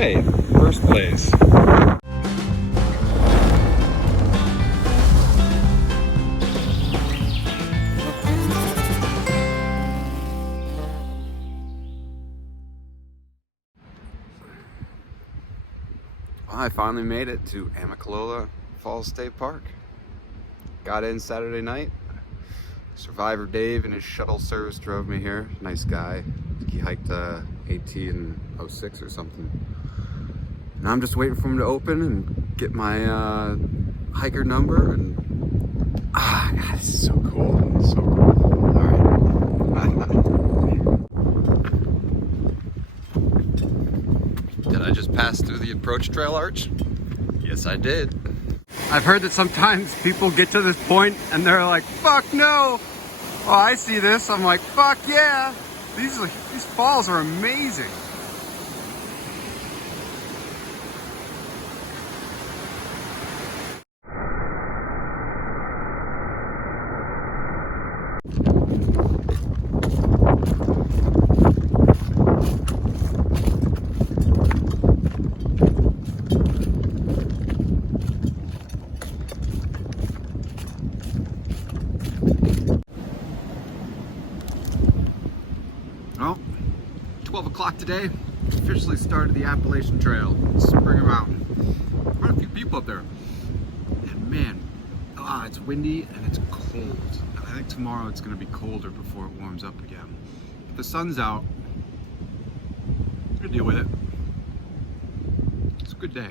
Hey, first place. I finally made it to Amicalola Falls State Park. Got in Saturday night. Survivor Dave and his shuttle service drove me here. Nice guy. He hiked AT in 06 or something. And I'm just waiting for him to open and get my hiker number. And God, this is so cool. So cool. All right. Did I just pass through the approach trail arch? Yes, I did. I've heard that sometimes people get to this point and they're like, fuck no. Oh, I see this. I'm like, fuck yeah. These falls are amazing. Well, 12 o'clock today, officially started the Appalachian Trail, Springer Mountain. Quite a few people up there. And man, it's windy and it's cold. And I think tomorrow it's gonna be colder before it warms up again. If the sun's out, I'm gonna deal with it. It's a good day.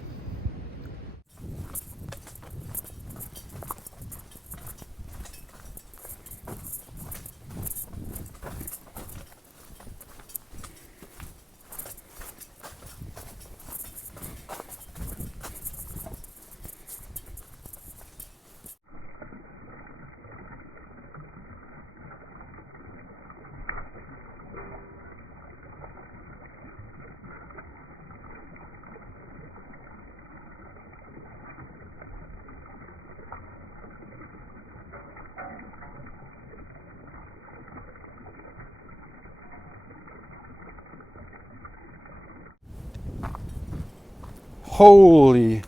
Holy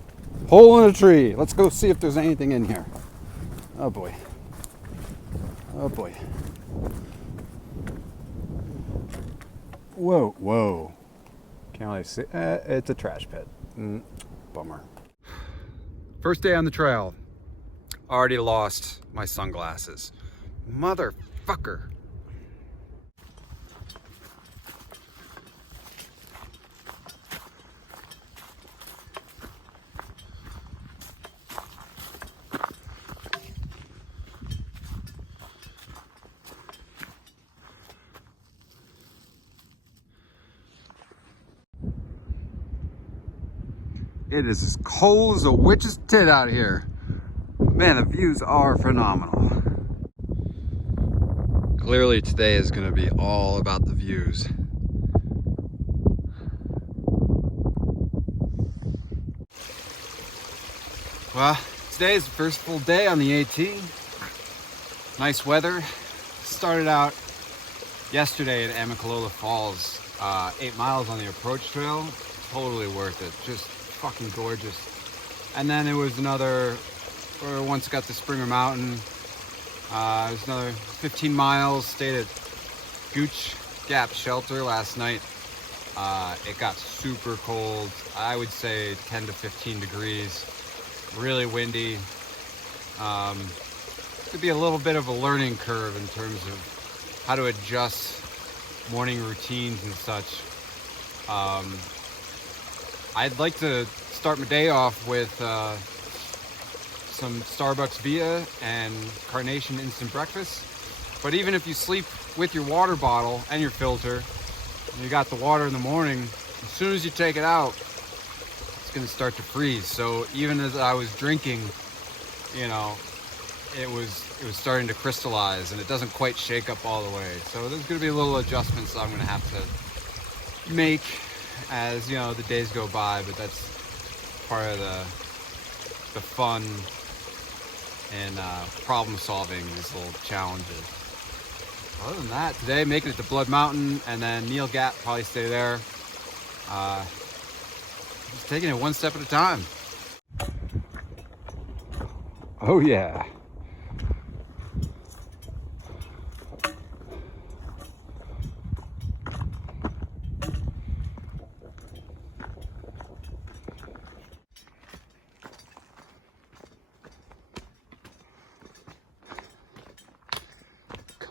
hole in a tree. Let's go see if there's anything in here. Oh boy. Oh boy. Whoa, whoa. Can't really see. It's a trash pit. Bummer. First day on the trail. Already lost my sunglasses. Motherfucker. It is as cold as a witch's tit out here. Man, the views are phenomenal. Clearly today is going to be all about the views. Well, today is the first full day on the AT. Nice weather. Started out yesterday at Amicalola Falls, 8 miles on the approach trail. Totally worth it. Just fucking gorgeous. And then it was another, or once got to Springer Mountain, it was another 15 miles. Stayed at Gooch Gap Shelter last night. It got super cold. I would say 10 to 15 degrees. Really windy. Could be a little bit of a learning curve in terms of how to adjust morning routines and such. I'd like to start my day off with some Starbucks Via and Carnation instant breakfast. But even if you sleep with your water bottle and your filter, and you got the water in the morning, as soon as you take it out, it's gonna start to freeze. So even as I was drinking, you know, it was starting to crystallize and it doesn't quite shake up all the way. So there's gonna be a little adjustments I'm gonna have to make as, you know, the days go by, but that's part of the fun and problem solving, these little challenges. Other than that, today making it to Blood Mountain and then Neil Gap, probably stay there. Just taking it one step at a time. Oh yeah.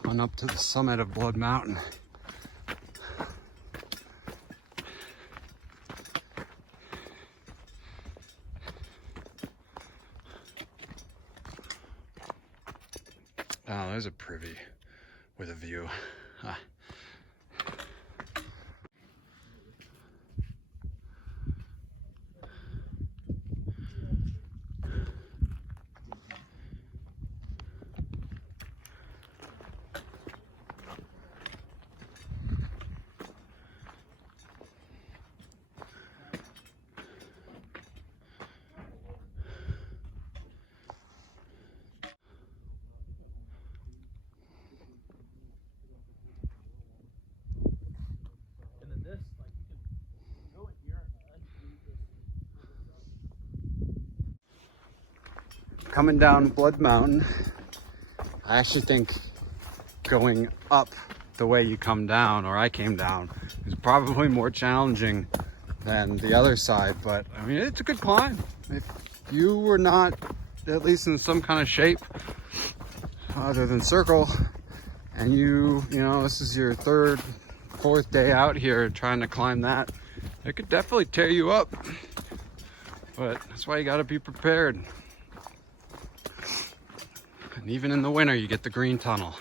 Coming up to the summit of Blood Mountain. Oh, there's a privy with a view. Ah. Coming down Blood Mountain, I actually think going up the way you come down, or I came down, is probably more challenging than the other side, but I mean, it's a good climb. If you were not at least in some kind of shape other than circle, and you know, this is your third, fourth day out here trying to climb that, it could definitely tear you up, but that's why you got to be prepared. And even in the winter, you get the green tunnel.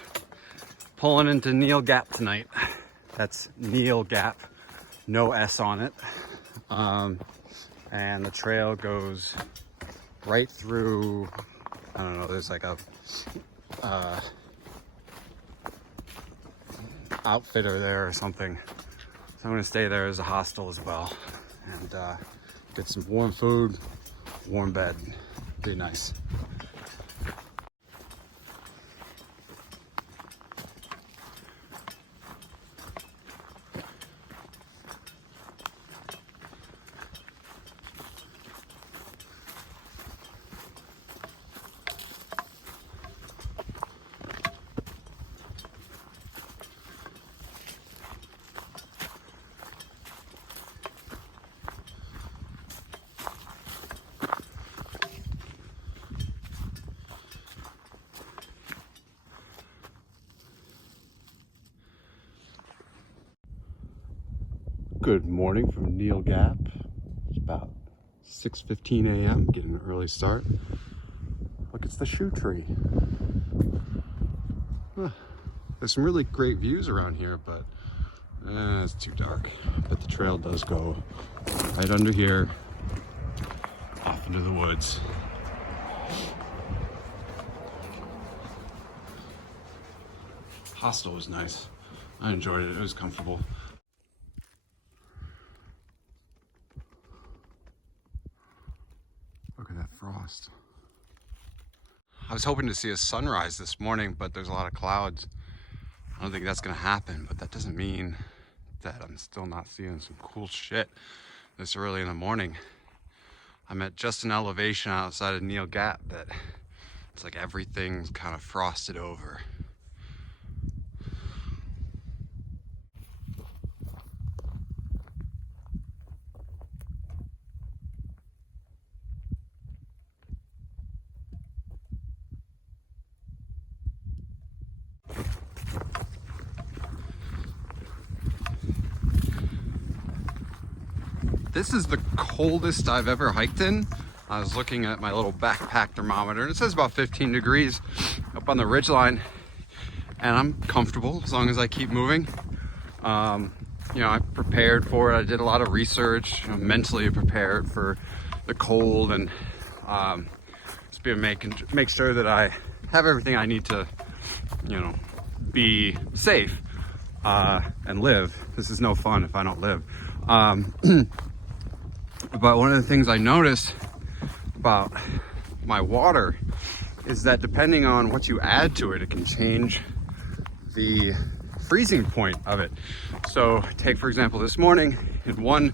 Pulling into Neil Gap tonight. That's Neil Gap, no S on it. And the trail goes right through, I don't know, there's like a outfitter there or something. So I'm gonna stay there as a hostel as well. And get some warm food, warm bed, be nice. Good morning from Neil Gap. It's about 6:15 a.m. Getting an early start. Look, it's the shoe tree. There's some really great views around here, but it's too dark. But the trail does go right under here, off into the woods. Hostel was nice. I enjoyed it. It was comfortable. Look at that frost. I was hoping to see a sunrise this morning, but there's a lot of clouds. I don't think that's gonna happen, but that doesn't mean that I'm still not seeing some cool shit this early in the morning. I'm at just an elevation outside of Neil Gap that it's like everything's kind of frosted over. This is the coldest I've ever hiked in. I was looking at my little backpack thermometer and it says about 15 degrees up on the ridgeline, and I'm comfortable as long as I keep moving. You know, I prepared for it. I did a lot of research, you know, mentally prepared for the cold, and just make sure that I have everything I need to, you know, be safe and live. This is no fun if I don't live. But one of the things I noticed about my water is that depending on what you add to it, it can change the freezing point of it. So take, for example, this morning in one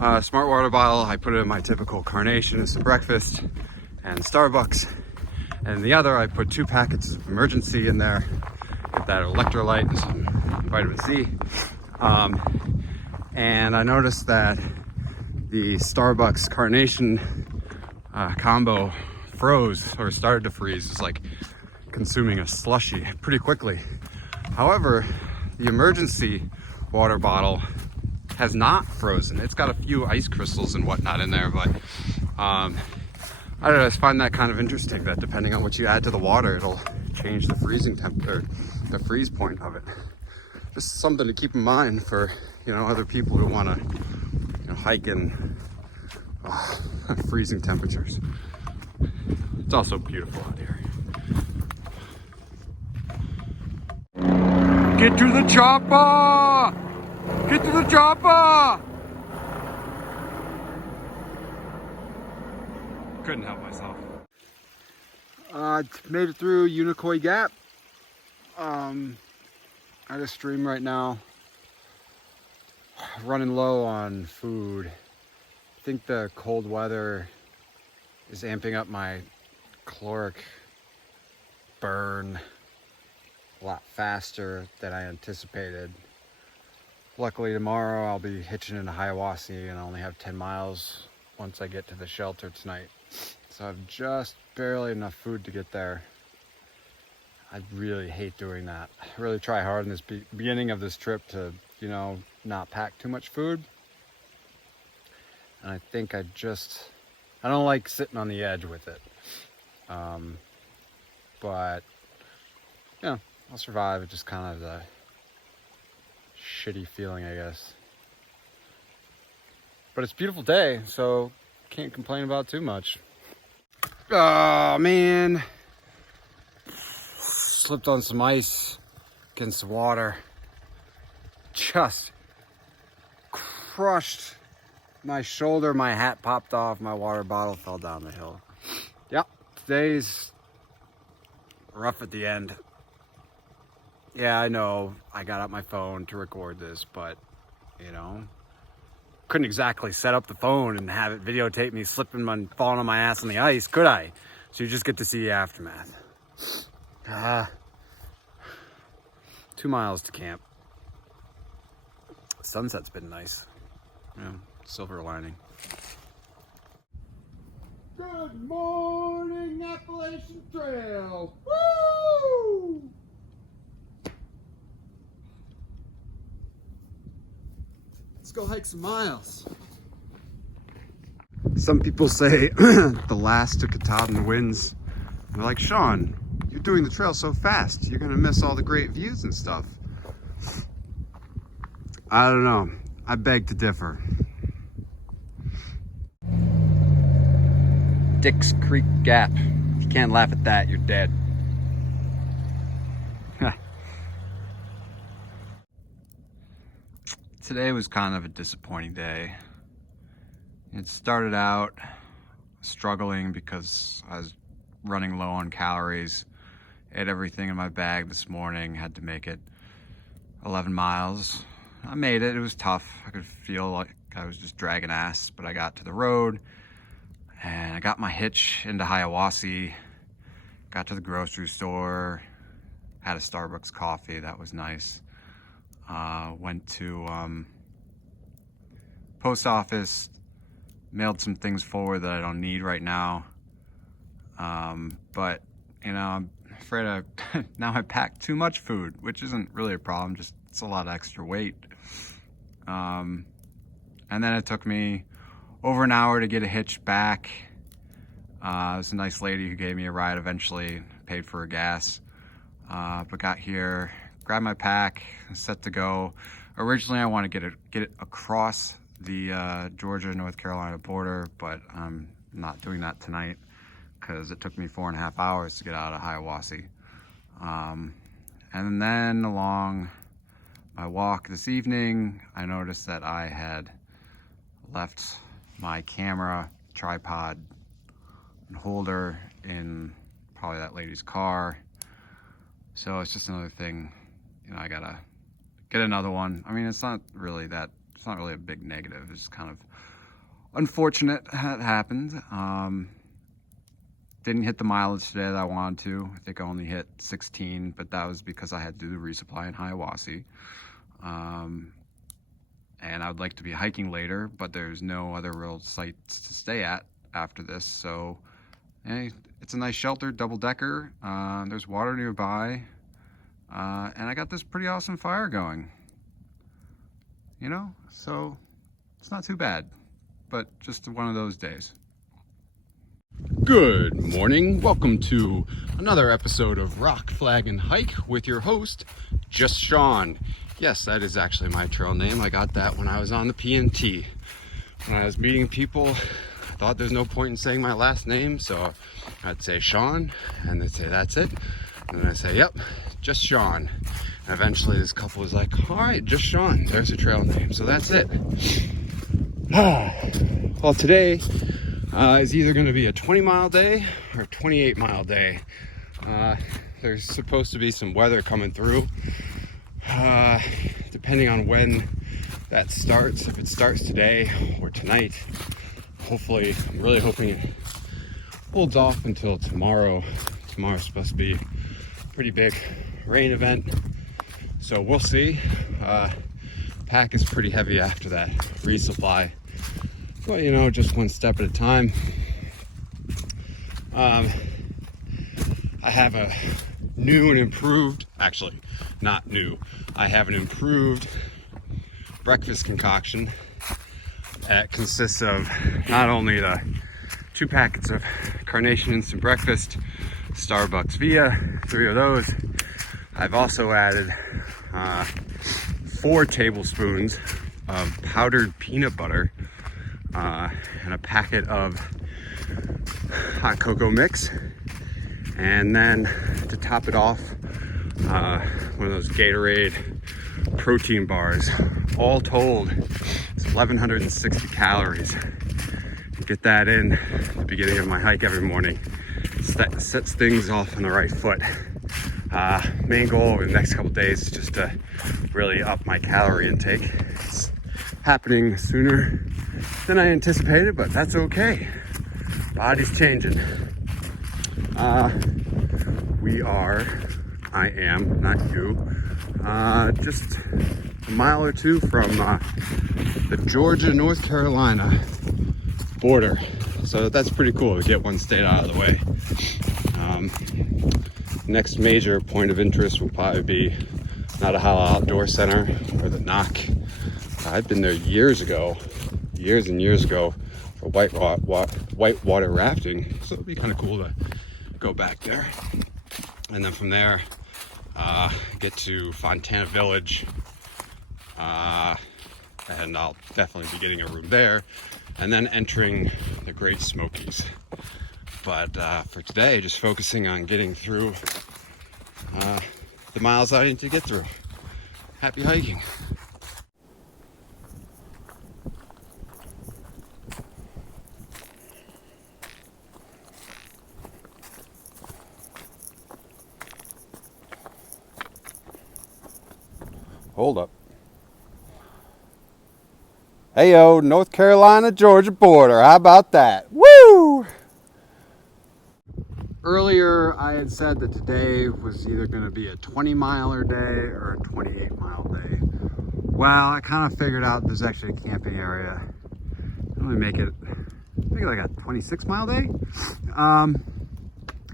Smart water bottle, I put it in my typical carnation and some breakfast and Starbucks. And the other, I put 2 packets of emergency in there, get that electrolyte and some vitamin C. And I noticed that the Starbucks carnation combo froze, or started to freeze. It's like consuming a slushy pretty quickly. However, the emergency water bottle has not frozen. It's got a few ice crystals and whatnot in there, but I don't know, I just find that kind of interesting that depending on what you add to the water, it'll change the freezing temperature, the freeze point of it. Just something to keep in mind for, you know, other people who want to, you know, hike in freezing temperatures. It's also beautiful out here. Get to the chopper! Get to the chopper! Couldn't help myself. Made it through Unicoi Gap. At a stream right now. Running low on food. I think the cold weather is amping up my caloric burn a lot faster than I anticipated. Luckily tomorrow I'll be hitching into Hiawassee and I only have 10 miles once I get to the shelter tonight. So I've just barely enough food to get there. I really hate doing that. I really try hard in this beginning of this trip to, you know, not pack too much food. And I think I don't like sitting on the edge with it. But, you know, I'll survive. It's just kind of the shitty feeling, I guess. But it's a beautiful day, so can't complain about too much. Oh, man. Slipped on some ice against the water. Just crushed my shoulder, my hat popped off, my water bottle fell down the hill. Yep, today's rough at the end. Yeah, I know I got out my phone to record this, but, you know, couldn't exactly set up the phone and have it videotape me slipping and falling on my ass on the ice, could I? So you just get to see the aftermath. 2 miles to camp. Sunset's been nice. Yeah, silver lining. Good morning, Appalachian Trail. Woo! Let's go hike some miles. Some people say the last to Katahdin wins. They're like, Sean, you're doing the trail so fast, you're gonna miss all the great views and stuff. I don't know. I beg to differ. Dix Creek Gap. If you can't laugh at that, you're dead. Today was kind of a disappointing day. It started out struggling because I was running low on calories. Ate everything in my bag this morning, had to make it 11 miles. I made it. It was tough. I could feel like I was just dragging ass, but I got to the road and I got my hitch into Hiawassee, got to the grocery store, had a Starbucks coffee. That was nice. Went to post office, mailed some things forward that I don't need right now. But, you know, I'm afraid now I packed too much food, which isn't really a problem, just it's a lot of extra weight. And then it took me over an hour to get a hitch back. It was a nice lady who gave me a ride eventually, paid for her gas. But got here, grabbed my pack, set to go. Originally I want to get it across the Georgia-North Carolina border, but I'm not doing that tonight because it took me 4.5 hours to get out of Hiawassee. And then along my walk this evening, I noticed that I had left my camera, tripod, and holder in probably that lady's car. So it's just another thing, you know, I gotta get another one. I mean, it's not really a big negative. It's kind of unfortunate that happened. Didn't hit the mileage today that I wanted to. I think I only hit 16, but that was because I had to do the resupply in Hiawassee. And I would like to be hiking later, but there's no other real sites to stay at after this. So hey, it's a nice shelter, double-decker. There's water nearby. And I got this pretty awesome fire going. You know, so it's not too bad, but just one of those days. Good morning. Welcome to another episode of Rock, Flag, and Hike with your host, Just Sean. Yes, that is actually my trail name. I got that when I was on the PNT. When I was meeting people, I thought there's no point in saying my last name, so I'd say Sean, and they'd say, that's it. And then I say, yep, Just Sean. And eventually this couple was like, all right, Just Sean, there's a trail name, so that's it. Well, today is either going to be a 20-mile day or a 28-mile day. There's supposed to be some weather coming through. Depending on when that starts, if it starts today or tonight, hopefully, I'm really hoping it holds off until tomorrow. Tomorrow's supposed to be a pretty big rain event, so we'll see. Pack is pretty heavy after that resupply, but you know, just one step at a time. I have a new and improved, actually not new, I have an improved breakfast concoction that consists of not only the 2 packets of Carnation Instant Breakfast, Starbucks Via, 3 of those. I've also added 4 tablespoons of powdered peanut butter and a packet of hot cocoa mix. And then to top it off, one of those Gatorade protein bars. All told, it's 1,160 calories. Get that in at the beginning of my hike every morning. Sets things off on the right foot. Main goal over the next couple days is just to really up my calorie intake. It's happening sooner than I anticipated, but that's okay. Body's changing. I am, not you, just a mile or 2 from the Georgia-North Carolina border. So that's pretty cool to get one state out of the way. Next major point of interest will probably be Outerwear Outdoor Center, or the Knock. I've been there years and years ago for whitewater rafting, so it'll be kind of cool to go back there. And then from there, get to Fontana Village, and I'll definitely be getting a room there, and then entering the Great Smokies. But for today, just focusing on getting through the miles I need to get through. Happy hiking. Hold up. Heyo, North Carolina, Georgia border. How about that? Woo! Earlier, I had said that today was either going to be a 20-miler day or a 28-mile day. Well, I kind of figured out there's actually a camping area. I'm going to make it, I think, like a 26-mile day. I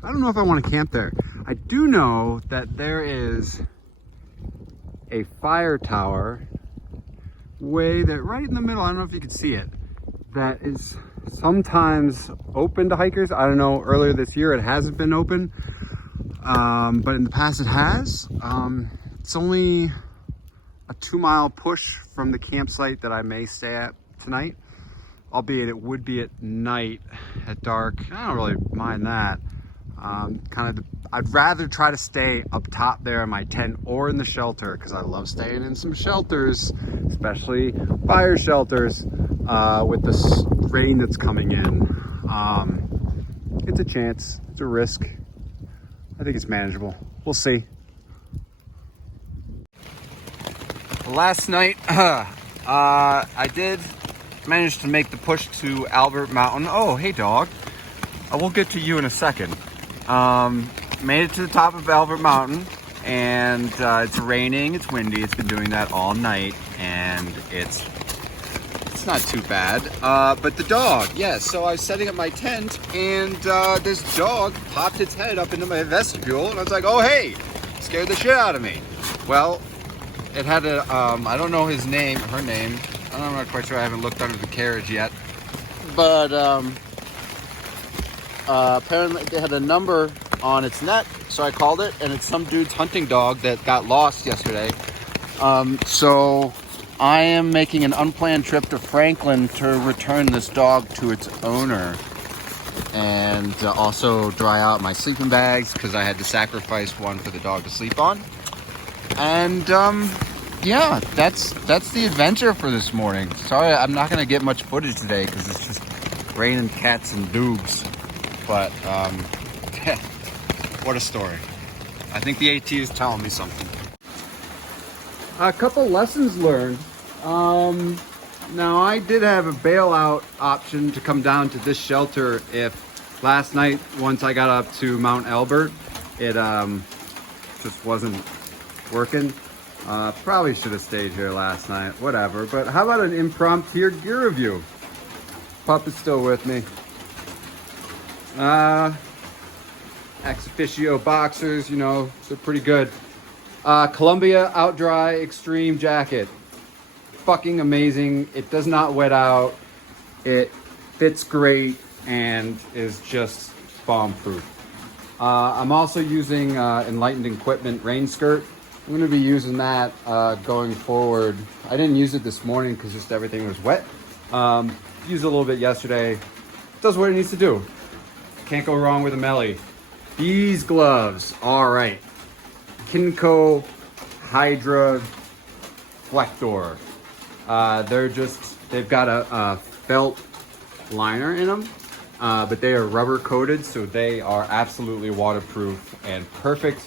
don't know if I want to camp there. I do know that there is a fire tower right in the middle. I don't know if you can see it. That is sometimes open to hikers. I don't know, earlier this year it hasn't been open, but in the past it has. It's only a 2-mile push from the campsite that I may stay at tonight, albeit it would be at night, at dark. I don't really mind that. I'd rather try to stay up top there in my tent or in the shelter, because I love staying in some shelters, especially fire shelters, with this rain that's coming in. It's a chance, it's a risk. I think it's manageable. We'll see. Last night, I did managed to make the push to Albert Mountain. Oh, hey dog. I will get to you in a second. Made it to the top of Albert Mountain, and it's raining, it's windy, it's been doing that all night, and it's not too bad. But the dog, yes, so I was setting up my tent, and this dog popped its head up into my vestibule, and I was like, oh hey, scared the shit out of me. Well, it had a, I don't know his name, her name, I'm not quite sure, I haven't looked under the carriage yet, but apparently they had a number on its neck, so I called it, and it's some dude's hunting dog that got lost yesterday. So I am making an unplanned trip to Franklin to return this dog to its owner, and also dry out my sleeping bags because I had to sacrifice one for the dog to sleep on. And yeah, that's the adventure for this morning. Sorry, I'm not gonna get much footage today because it's just raining cats and dogs. But what a story. I think the AT is telling me something. A couple lessons learned. Now I did have a bailout option to come down to this shelter if last night, once I got up to Mount Albert, it just wasn't working. Probably should have stayed here last night, whatever. But how about an impromptu gear review? Pup is still with me. Ex officio boxers, you know, they're pretty good. Columbia Out Dry Extreme Jacket. Fucking amazing. It does not wet out. It fits great and is just bomb proof. I'm also using Enlightened Equipment rain skirt. I'm going to be using that going forward. I didn't use it this morning because just everything was wet. Used it a little bit yesterday. Does what it needs to do. Can't go wrong with a Melly. These gloves, all right. Kinco Hydra Flector. They've got a felt liner in them, but they are rubber coated, so they are absolutely waterproof and perfect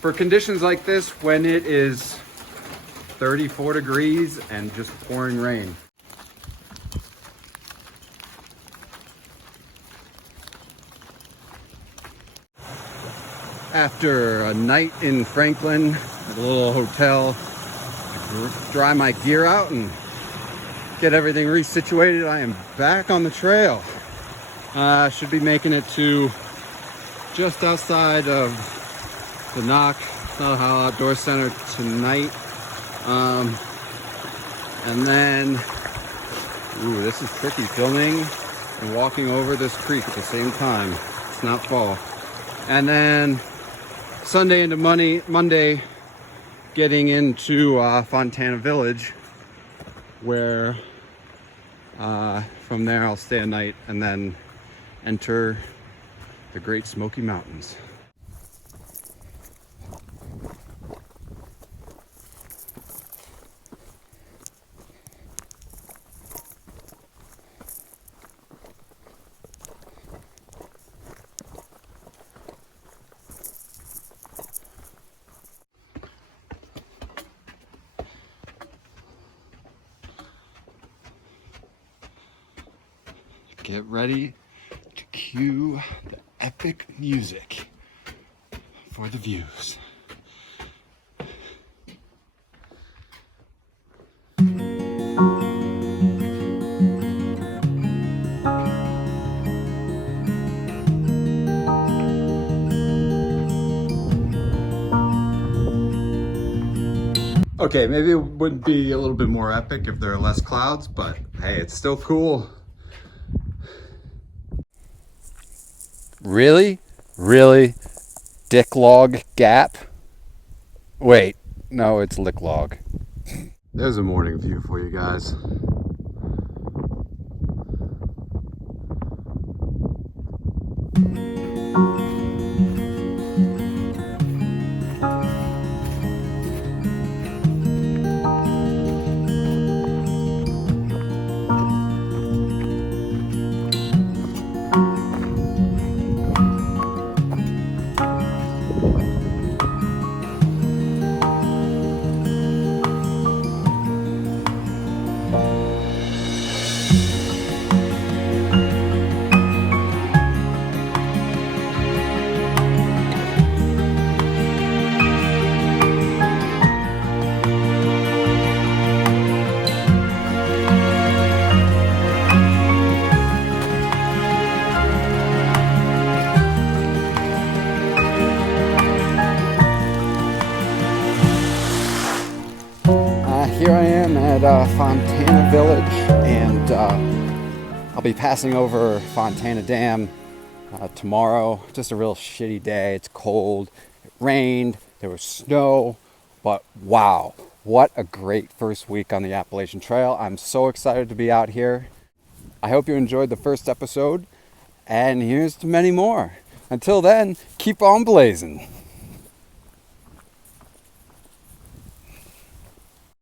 for conditions like this when it is 34 degrees and just pouring rain. After a night in Franklin at a little hotel, dry my gear out and get everything resituated, I am back on the trail. Should be making it to just outside of the Navajo Outdoor Center tonight. And then, ooh, this is tricky, filming and walking over this creek at the same time. It's not fall. And then Sunday into Monday, getting into Fontana Village, where from there I'll stay a night and then enter the Great Smoky Mountains. Get ready to cue the epic music for the views. Okay, maybe it would be a little bit more epic if there are less clouds, but hey, it's still cool. Really? Really? Dick Log Gap? Wait, no, it's Lick Log. There's a morning view for you guys. Fontana Village, and I'll be passing over Fontana Dam tomorrow. Just a real shitty day. It's cold, it rained, there was snow, but wow, what a great first week on the Appalachian Trail. I'm so excited to be out here. I hope you enjoyed the first episode, and here's to many more. Until then, keep on blazing.